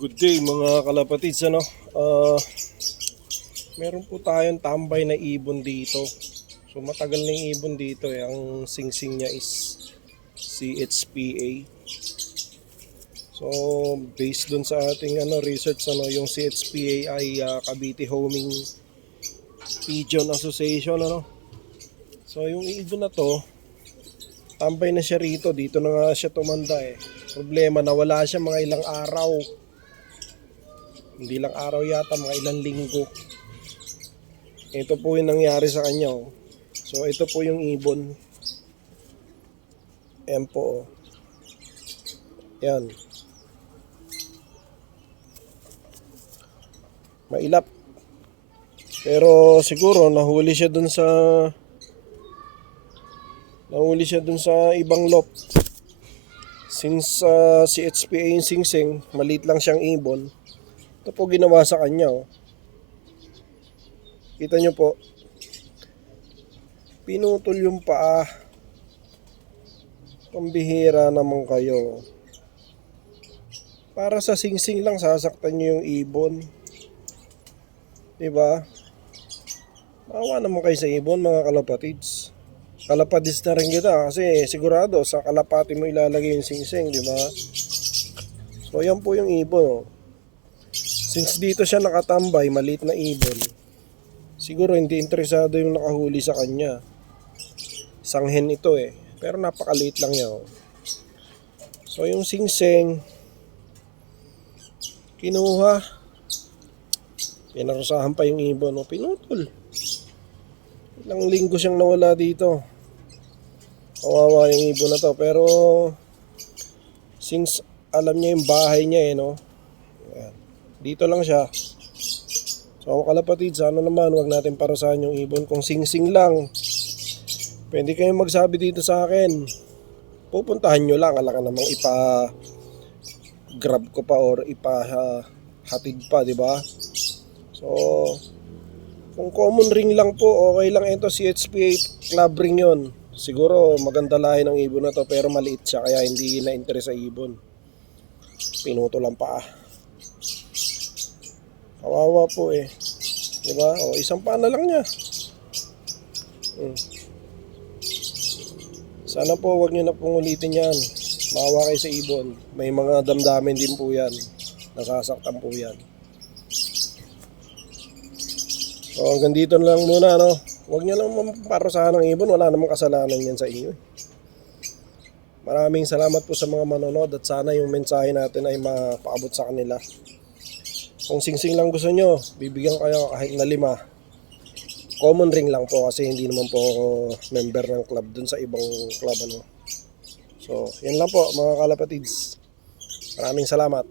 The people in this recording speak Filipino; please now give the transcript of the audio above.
Good day mga kalapatids ano. Ah, meron po tayong tambay na ibon dito. So matagal na yung ibon dito eh. Ang singsing niya is CHPA. So based dun sa ating ano research ano yung CHPA ay ah, Cavite Homing Pigeon Association ano. So yung ibon na to tambay na siya rito. Dito na nga siya tumanda eh. Problema nawala siya mga ilang araw. Hindi lang araw yata, mga ilang linggo. Ito po yung nangyari sa kanya. Oh. So ito po yung ibon. Ayan po. Oh. Yan. Mailap. Pero siguro nahuli siya dun sa nahuli siya dun sa ibang lot. Since uh, si HPA yung singsing, maliit lang siyang ibon. Ito po ginawa sa kanya. Oh. Kita nyo po. Pinutol yung paa. Pambihira naman kayo. Para sa singsing lang sasaktan nyo yung ibon. Diba? Maawa naman kayo sa ibon mga kalapatids. Kalapatids na rin kita kasi sigurado sa kalapati mo ilalagay yung singsing, di ba? So yan po yung ibon. Oh. Since dito siya nakatambay, maliit na ibon, siguro hindi interesado yung nakahuli sa kanya. Sanghen ito eh. Pero napakaliit lang niya. oh. So yung singseng, kinuha. Pinarusahan pa yung ibon. Oh, pinutol. Ilang linggo siyang nawala dito. Kawawa yung ibon na to. Pero, since alam niya yung bahay niya eh, no? Ayan. Dito lang siya. So, mga kalapatid, sana naman wag natin parusahan yung ibon. Kung sing-sing lang, pwede kayong magsabi dito sa akin. Pupuntahan nyo lang. Ala ka namang ipa grab ko pa or ipa ah, hatid pa, di ba? So, kung common ring lang po, okay lang ito si HPA club ring yon. Siguro maganda lahi ng ibon na to pero maliit siya kaya hindi na-interest sa ibon. Pinuto lang pa. Kawawa po eh. Di ba? O, isang paa na lang niya. Hmm. Sana po wag niyo na pong ulitin yan. Maawa kayo sa ibon. May mga damdamin din po yan. Nasasaktan po yan. So hanggang dito na lang muna, no? Huwag niyo lang maparusahan ng ibon. Wala namang kasalanan yan sa inyo. Maraming salamat po sa mga manonood at sana yung mensahe natin ay mapaabot sa kanila. Kung singsing lang gusto nyo, bibigyan kayo kahit na lima. Common ring lang po kasi hindi naman po member ng club dun sa ibang club. Ano. So, yan lang po mga kalapatids. Maraming salamat.